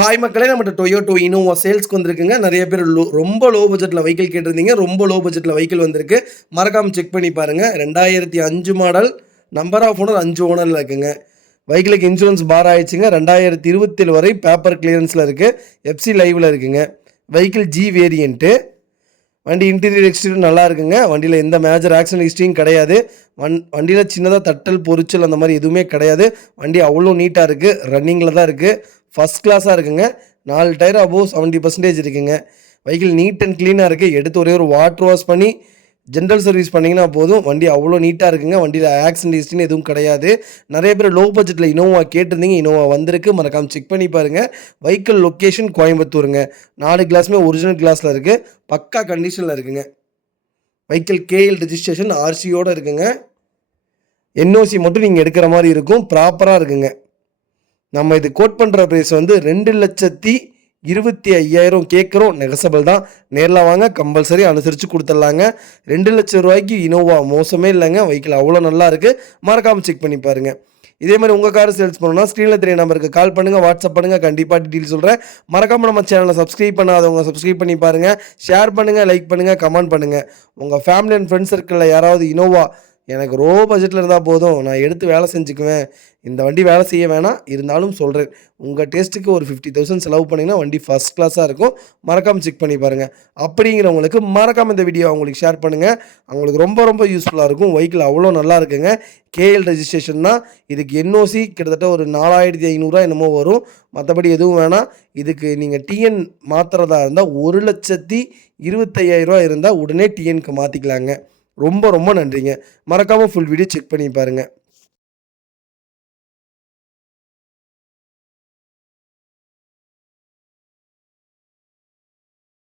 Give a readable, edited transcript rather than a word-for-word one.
Hi மக்களே, நம்மகிட்ட Toyota Innova சேல்ஸ்க்கு வந்திருக்குங்க. நிறைய பேர் ரொம்ப லோ பட்ஜெட்டில் வெஹிக்கிள் கேட்டிருந்தீங்க. ரொம்ப லோ பட்ஜெட்டில் வெஹிக்கிள் வந்திருக்கு. மறக்காமல் செக் பண்ணி பாருங்கள். 2005 மாடல், நம்பர் ஆஃப் ஓனர் 5 ஓனரில் இருக்குங்க. வெஹிக்கிளுக்கு இன்சூரன்ஸ் பார் ஆயிடுச்சுங்க. 2027 வரை பேப்பர் கிளியரன்ஸில் இருக்குது. எஃப்சி லைவில் இருக்குங்க. Vehicle G variant. வண்டி இன்டீரியர் எக்ஸ்டீரியர் நல்லா இருக்குங்க. வண்டியில் எந்த மேஜர் ஆக்சிடென்ட் ஹிஸ்ட்ரியும் கிடையாது. வண்டியில் சின்னதாக தட்டல் பொரிச்சல் அந்த மாதிரி எதுவுமே கிடையாது. வண்டி அவ்வளோ நீட்டாக இருக்குது. ரன்னிங்கில் தான் இருக்குது. ஃபஸ்ட் கிளாஸாக இருக்குங்க. 4 டயர் அபோவ் 70% இருக்குங்க. வெஹிக்கிள் நீட் அண்ட் க்ளீனாக இருக்குது. எடுத்து ஒரே ஒரு வாட்டர் வாஷ் பண்ணி ஜென்ரல் சர்வீஸ் பண்ணிங்கன்னா போதும். வண்டி அவ்வளோ நீட்டாக இருக்குங்க. வண்டியில் ஆக்சிடென்ட் ஹிஸ்ட்ரின்னு எதுவும் கிடையாது. நிறைய பேர் லோ பட்ஜெட்டில் இனோவா கேட்டிருந்தீங்க. இனோவா வந்திருக்கு. மறக்காமல் செக் பண்ணி பாருங்கள். வெஹிக்கிள் லொக்கேஷன் கோயம்புத்தூருங்க. 4 கிளாஸுமே ஒரிஜினல் கிளாஸில் இருக்குது. பக்கா கண்டிஷனில் இருக்குங்க. வெஹிக்கிள் கேஎல் ரெஜிஸ்ட்ரேஷன் ஆர்சியோடு இருக்குங்க. என்ஓசி மட்டும் நீங்கள் எடுக்கிற மாதிரி இருக்கும். ப்ராப்பராக இருக்குங்க. நம்ம இது கோட் பண்ணுற ப்ரைஸ் வந்து 2,25,000 கேட்குறோம். நெகசபிள் தான். நேரில் வாங்க, கம்பல்சரி அனுசரித்து கொடுத்துட்லாங்க. 2 லட்சம் ரூபாய்க்கு இனோவா மோசமே இல்லைங்க. வெஹிக்கிள் அவ்வளோ நல்லா இருக்குது. மறக்காமல் செக் பண்ணி பாருங்கள். இதே மாதிரி உங்கள் கார் சேல்ஸ் பண்ணணும்னா ஸ்க்ரீனில் தெரிய நம்பருக்கு கால் பண்ணுங்கள், வாட்ஸ்அப் பண்ணுங்கள். கண்டிப்பாக டீட்டெயில் சொல்கிறேன். மறக்காமல் நம்ம சேனலை சப்ஸ்கிரைப் பண்ணாதவங்க சப்ஸ்கிரைப் பண்ணி பாருங்கள். ஷேர் பண்ணுங்கள், லைக் பண்ணுங்கள், கமெண்ட் பண்ணுங்கள். உங்கள் ஃபேமிலி அண்ட் ஃப்ரெண்ட்ஸ் சர்க்கிளில் யாராவது இனோவா எனக்கு ரோ பட்ஜெட்டில் இருந்தால் போதும், நான் எடுத்து வேலை செஞ்சுக்குவேன், இந்த வண்டி வேலை செய்ய வேணாம், இருந்தாலும் சொல்கிறேன், உங்கள் டேஸ்ட்டுக்கு ஒரு 50,000 செலவு பண்ணிங்கன்னா வண்டி ஃபஸ்ட் கிளாஸாக இருக்கும். மறக்காமல் செக் பண்ணி பாருங்கள். அப்படிங்கிறவங்களுக்கு மறக்காமல் இந்த வீடியோ அவங்களுக்கு ஷேர் பண்ணுங்கள். அவங்களுக்கு ரொம்ப ரொம்ப யூஸ்ஃபுல்லாக இருக்கும். வெஹிக்கிள் அவ்வளோ நல்லா இருக்குங்க. கேஎல் ரெஜிஸ்ட்ரேஷன் தான். இதுக்கு என்ஓசி கிட்டத்தட்ட ஒரு 4,500 என்னமோ வரும். மற்றபடி எதுவும் வேணாம். இதுக்கு நீங்கள் டிஎன் மாற்றுறதா இருந்தால் 1,25,000 இருந்தால் உடனே டிஎனுக்கு மாற்றிக்கலாங்க. ரொம்ப ரொம்ப நன்றிங்க. மறக்காமல் ஃபுல் வீடியோ செக் பண்ணி பாருங்கள்.